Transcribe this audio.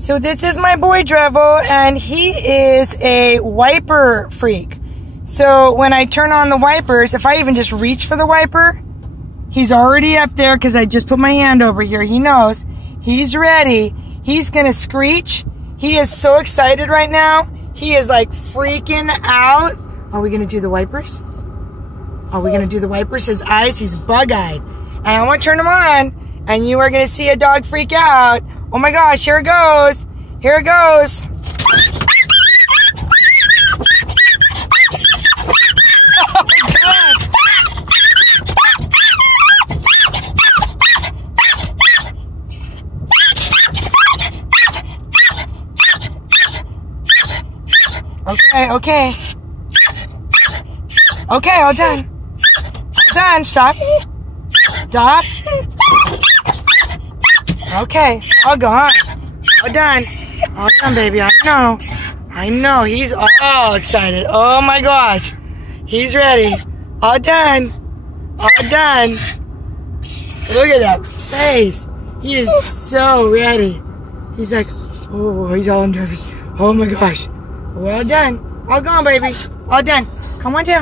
So this is my boy Drevel, and he is a wiper freak. So when I turn on the wipers, if I even just reach for the wiper, he's already up there because I just put my hand over here. He knows. He's ready. He's gonna screech. He is so excited right now. He is like freaking out. Are we gonna do the wipers? Are we gonna do the wipers? His eyes, he's bug-eyed. And I want to turn them on, and you are gonna see a dog freak out. Oh my gosh, here it goes. Here it goes. Oh my God. Okay. Okay, all done. All done, stop. Stop. Okay, all gone. All done. All done, baby. I know. He's all excited. Oh my gosh. He's ready. All done. All done. Look at that face. He is so ready. He's like, oh, he's all nervous. Oh my gosh. Well done. All gone, baby. All done. Come on down.